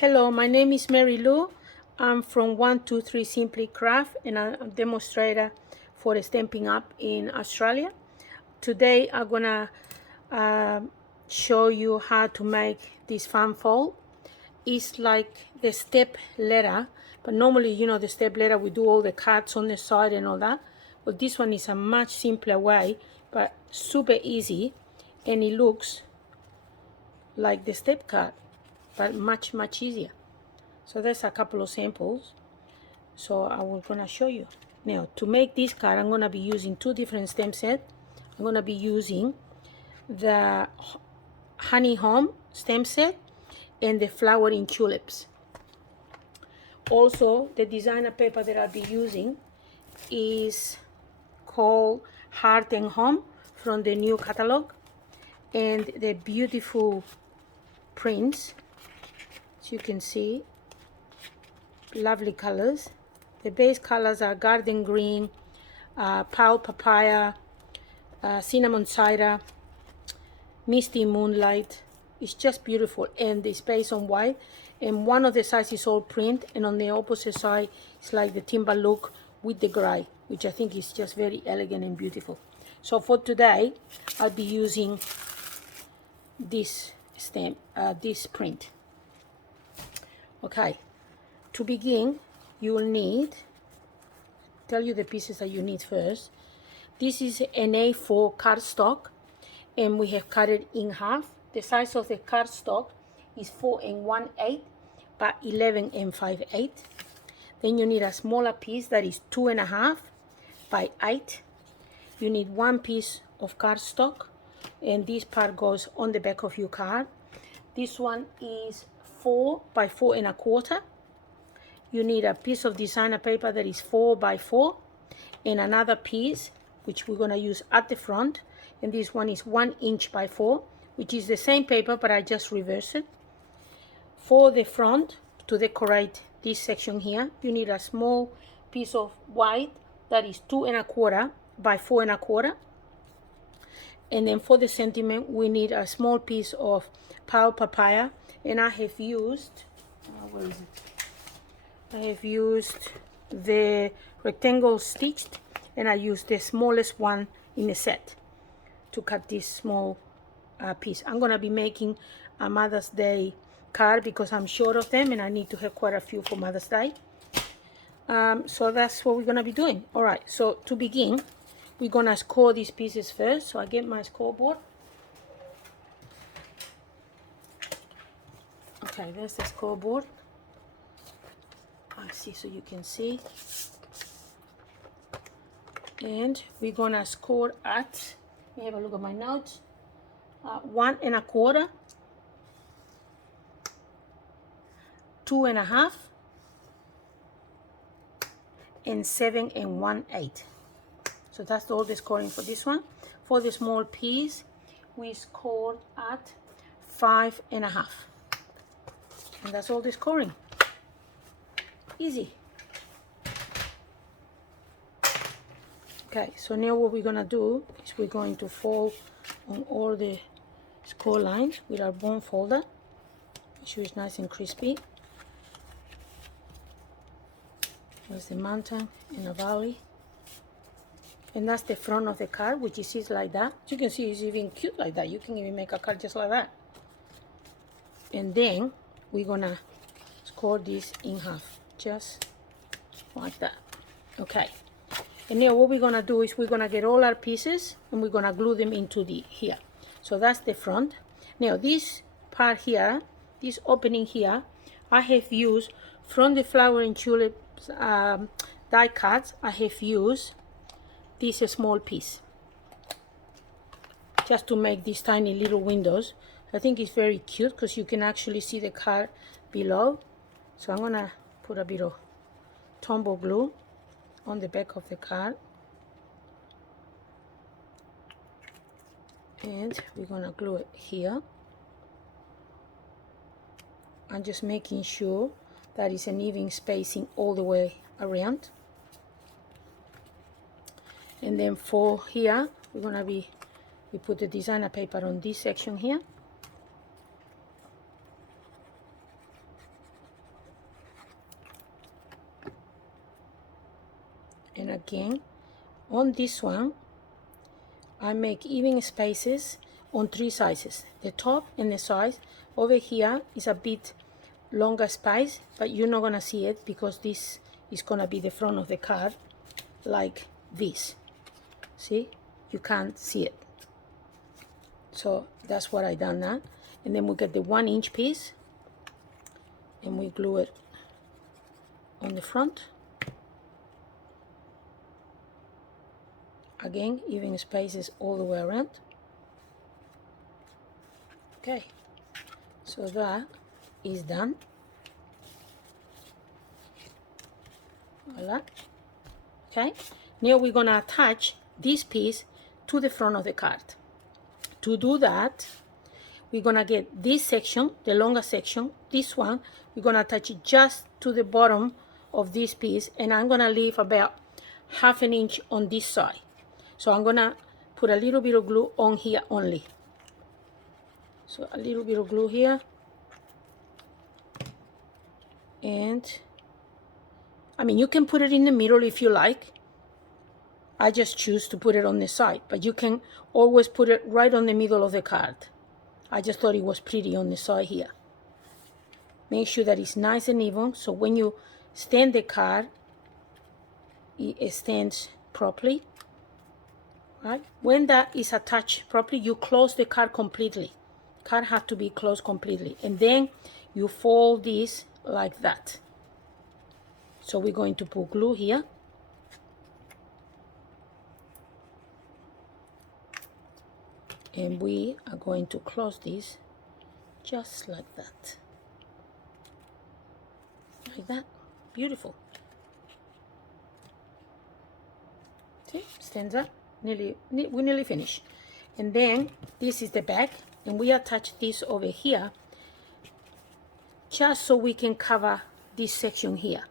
Hello, my name is Mary Lou. I'm from 123 Simply Craft and I'm a demonstrator for Stampin' Up in Australia. Today I'm gonna show you how to make this fan fold. It's like the step letter, but normally, you know, the step letter we do all the cuts on the side and all that. But this one is a much simpler way, but super easy, and it looks like the step cut, but much easier. So there's a couple of samples. So I was gonna show you. Now to make this card, I'm gonna be using two different stamp sets. I'm gonna be using the Honey Home Stamp Set and the Flowering Tulips. Also, the designer paper that I'll be using is called Heart and Home from the new catalog, and the beautiful prints, as you can see, lovely colors. The base colors are garden green, pale papaya, cinnamon cider, misty moonlight. It's just beautiful, and it's based on white, and one of the sides is all print, and on the opposite side it's like the timber look with the gray, which I think is just very elegant and beautiful. So for today I'll be using this stamp, this print. Okay, to begin you will need, tell you the pieces that you need first. This is an A4 cardstock, and we have cut it in half. The size of the cardstock is 4 1/8 by 11 5/8. Then you need a smaller piece that is 2 1/2 by 8. You need one piece of cardstock, and this part goes on the back of your card. This one is 4 by 4 1/4. You need a piece of designer paper that is 4 by 4, and another piece which we're going to use at the front, and this one is 1 inch by 4, which is the same paper but I just reversed it. For the front, to decorate this section here, you need a small piece of white that is 2 1/4 by 4 1/4, and then for the sentiment we need a small piece of pale papaya, and I have used where is it? I have used the rectangle stitched, and I used the smallest one in the set to cut this small piece. I'm going to be making a Mother's Day card because I'm short of them and I need to have quite a few for Mother's Day. So that's what we're going to be doing. Alright, so to begin, we're going to score these pieces first. So I get my scoreboard. Okay, there's the scoreboard. I see, so you can see, and we're gonna score at, let me have a look at my notes, 1 1/4, 2 1/2, and 7 1/8. So that's all the scoring for this one. For the small piece we scored at 5 1/2, and that's all the scoring. Easy. Okay, so now what we're gonna do is we're going to fold on all the score lines with our bone folder. Make sure it's nice and crispy. There's the mountain and the valley, and that's the front of the card, which is like that. You can see it's even cute like that. You can even make a card just like that. And then we're gonna score this in half, just like that. Okay, and now what we're gonna do is we're gonna get all our pieces and we're gonna glue them into the here. So that's the front. Now this part here, this opening here, I have used from the Flowering Tulips die cuts. I have used this small piece just to make these tiny little windows. I think it's very cute because you can actually see the card below. So I'm gonna put a bit of Tombow glue on the back of the card, and we're gonna glue it here. I'm just making sure that it's an even spacing all the way around. And then for here, we're gonna we put the designer paper on this section here. And again, on this one, I make even spaces on 3 sizes, the top and the sides. Over here is a bit longer space, but you're not gonna see it because this is gonna be the front of the card, like this. See, you can't see it. So that's what I done now. And then we get the 1-inch piece and we glue it on the front. Again, even spaces all the way around. Okay, so that is done. Voila. Okay, now we're gonna attach this piece to the front of the card. To do that, we're gonna get this section, the longer section, this one, we're gonna attach it just to the bottom of this piece, and I'm gonna leave about 1/2 inch on this side. So I'm gonna put a little bit of glue on here only. So a little bit of glue here, and I mean, you can put it in the middle if you like. I just choose to put it on the side, but you can always put it right on the middle of the card. I just thought it was pretty on the side here. Make sure that it's nice and even, so when you stand the card, it stands properly. Right? When that is attached properly, you close the card completely. Card has to be closed completely, and then you fold this like that. So we're going to put glue here. And we are going to close this just like that. Like that. Beautiful. See? Stands up. We're nearly finished. And then this is the back, and we attach this over here just so we can cover this section here.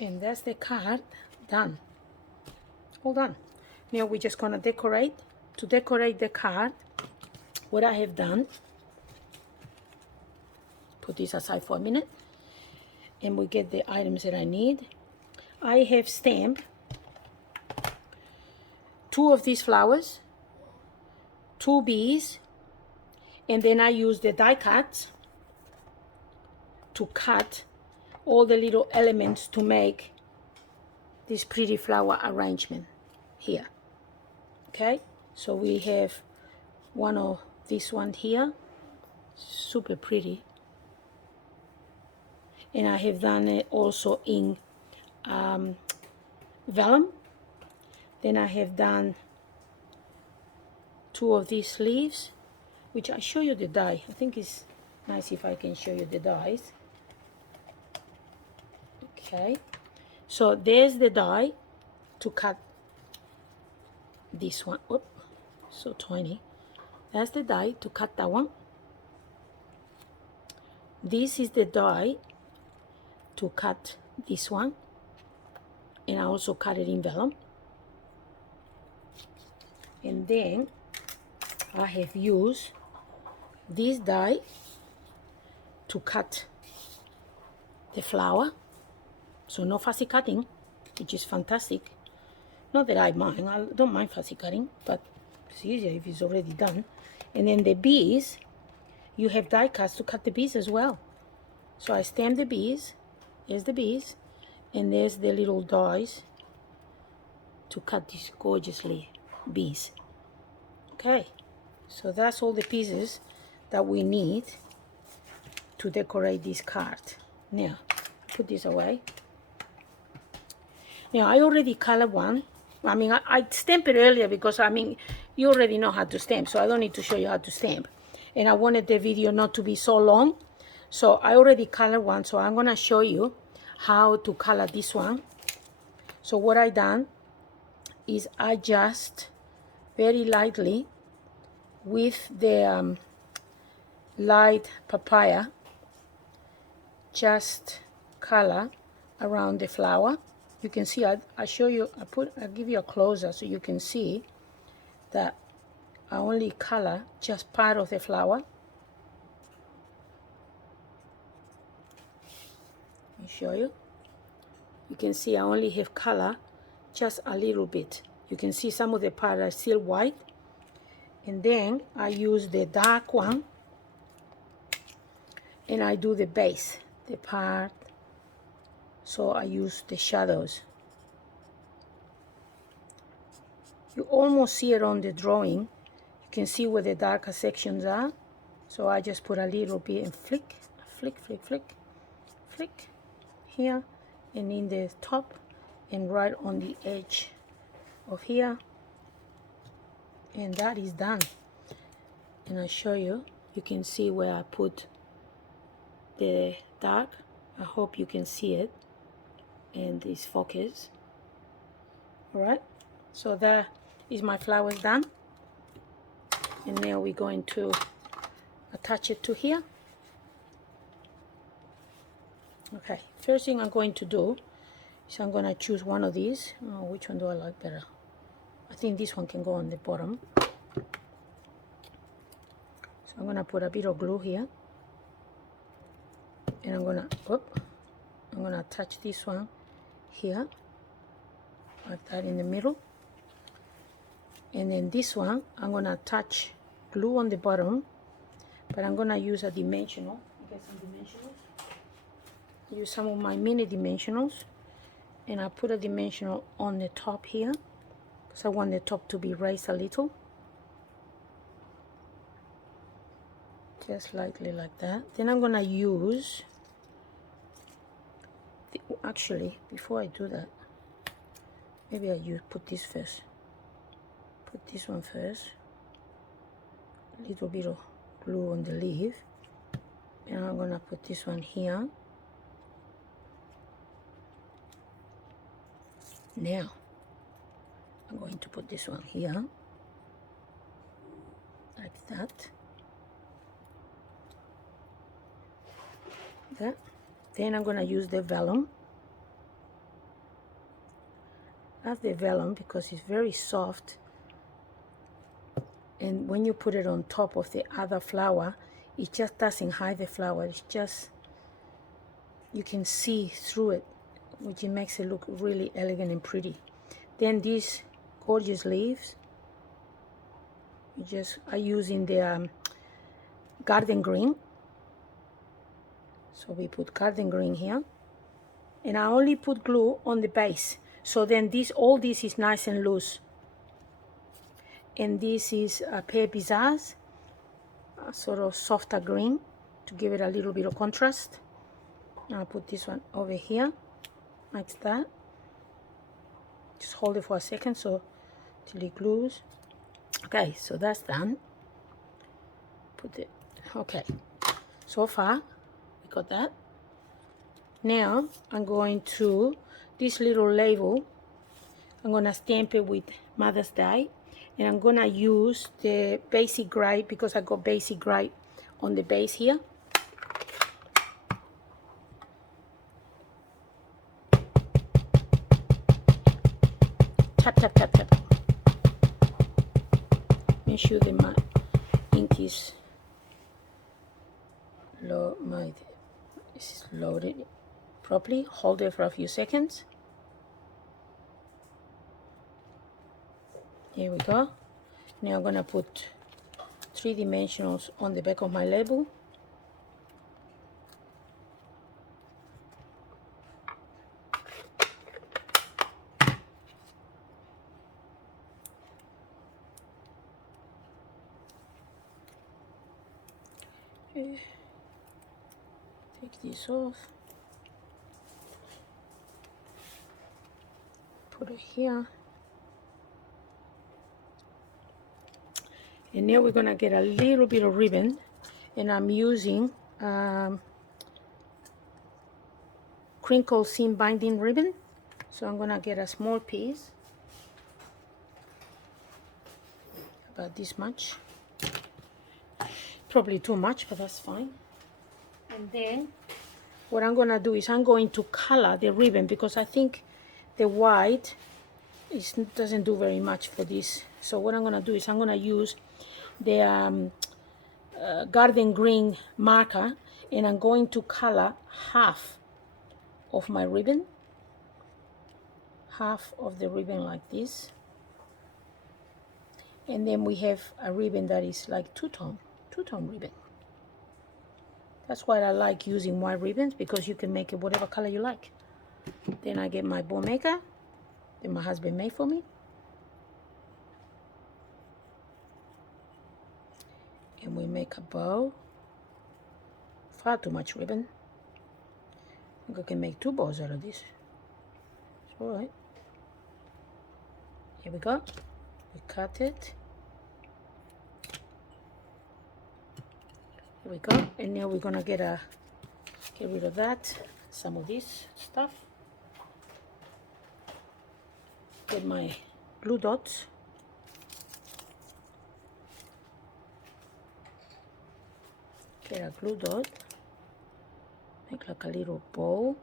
And that's the card done. All done. Now we're just gonna decorate. To decorate the card, what I have done, put this aside for a minute, and we get the items that I need. I have stamped 2 of these flowers, 2 bees, and then I use the die cuts to cut all the little elements to make this pretty flower arrangement here. Okay, so we have one of this one here, super pretty, and I have done it also in vellum. Then I have done 2 of these leaves, which I show you the die. I think it's nice if I can show you the dies. Okay, so there's the die to cut this one. Oops, so tiny. That's the die to cut that one. This is the die to cut this one, and I also cut it in vellum. And then I have used this die to cut the flower. So no fussy cutting, which is fantastic. Not that I mind, I don't mind fussy cutting, but it's easier if it's already done. And then the bees, you have die cuts to cut the bees as well. So I stamp the bees, here's the bees, and there's the little dies to cut these gorgeously bees. Okay, so that's all the pieces that we need to decorate this card. Now, put this away. Now, I already colored one. I mean, I stamped it earlier because, I mean, you already know how to stamp, so I don't need to show you how to stamp. And I wanted the video not to be so long, so I already colored one, so I'm going to show you how to color this one. So what I done is I just very lightly with the light papaya, just color around the flower. You can see, I show you, I'll give you a closer so you can see that I only color just part of the flower. Let me show you. You can see I only have color just a little bit. You can see some of the part are still white. And then I use the dark one and I do the base, the part. So I use the shadows. You almost see it on the drawing. You can see where the darker sections are. So I just put a little bit and flick, flick, flick, flick, flick here and in the top and right on the edge of here. And that is done. And I show you, you can see where I put the dark. I hope you can see it and this focus. Alright, so that is my flowers done. And now we're going to attach it to here. Okay, first thing I'm going to do is I'm going to choose one of these. Oh, which one do I like better? I think this one can go on the bottom. So I'm going to put a bit of glue here. And I'm going to attach this one here, like that in the middle. And then this one, I'm going to attach glue on the bottom, but I'm going to use a dimensional. Get some dimensionals. Use some of my mini dimensionals, and I put a dimensional on the top here, because I want the top to be raised a little. Just lightly like that. Then I'm going to use, actually, before I do that, maybe I put this first. Put this one first. A little bit of glue on the leaf. And I'm going to put this one here. Now, I'm going to put this one here. Like that. That. Then I'm going to use the vellum. That's the vellum because it's very soft. And when you put it on top of the other flower, it just doesn't hide the flower. It's just, you can see through it, which it makes it look really elegant and pretty. Then these gorgeous leaves, I use in the garden green. So we put garden green here. And I only put glue on the base. So then all this is nice and loose. And this is a pear bizarre, a sort of softer green to give it a little bit of contrast. Now I'll put this one over here, like that. Just hold it for a second so till it glues. Okay, so that's done. Put it, okay. So far, we got that. Now I'm going to, this little label, I'm going to stamp it with Mother's Day. And I'm going to use the basic gray because I got basic gray on the base here. Tap, tap, tap, tap. Make sure that my ink is loaded properly. Hold it for a few seconds. Here we go. Now I'm going to put 3 dimensionals on the back of my label. Okay. Take this off. Put it here. And now we're going to get a little bit of ribbon, and I'm using crinkle seam binding ribbon. So I'm going to get a small piece, about this much. Probably too much, but that's fine. And then what I'm gonna do is I'm going to color the ribbon, because I think the white doesn't do very much for this. So what I'm gonna do is I'm gonna use the garden green marker, and I'm going to color half of my ribbon, half of the ribbon like this. And then we have a ribbon that is like two-tone ribbon. That's why I like using white ribbons, because you can make it whatever color you like. Then I get my bow maker that my husband made for me. And we make a bow. Far too much ribbon. I think I can make 2 bows out of this. It's alright. Here we go. We cut it. Here we go. And now we're gonna get rid of that. Some of this stuff. Get my glue dots. Get a glue dot. Make like a little bow.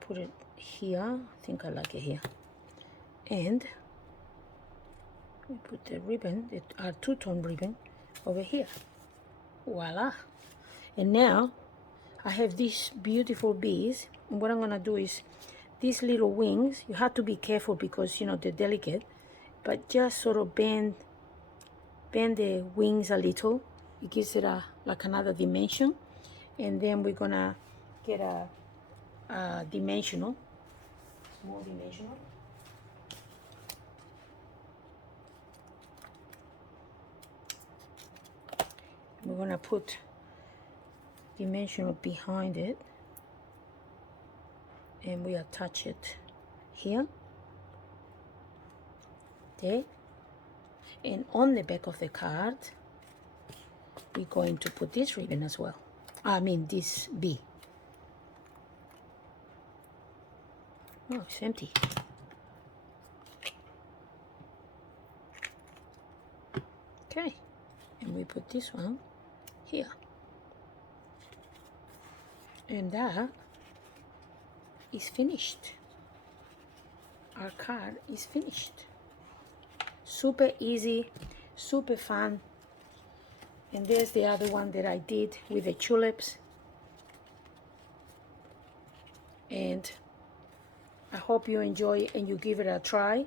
Put it here. I think I like it here. And we put the ribbon, our two-tone ribbon, over here. Voila. And now I have these beautiful bees. And what I'm gonna do is these little wings, you have to be careful because you know they're delicate, but just sort of bend the wings a little. It gives it like another dimension. And then we're gonna get a dimensional, more dimensional. We're gonna put dimensional behind it, and we attach it here, there, and on the back of the card we're going to put this ribbon as well. I mean this bee. Oh, it's empty. Okay, and we put this one here, and that is finished. Our card is finished. Super easy, super fun. And there's the other one that I did with the tulips. And I hope you enjoy and you give it a try.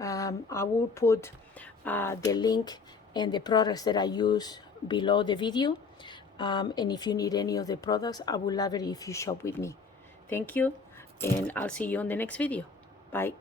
I will put the link and the products that I use below the video. And if you need any of the products, I would love it if you shop with me. Thank you, and I'll see you on the next video. Bye.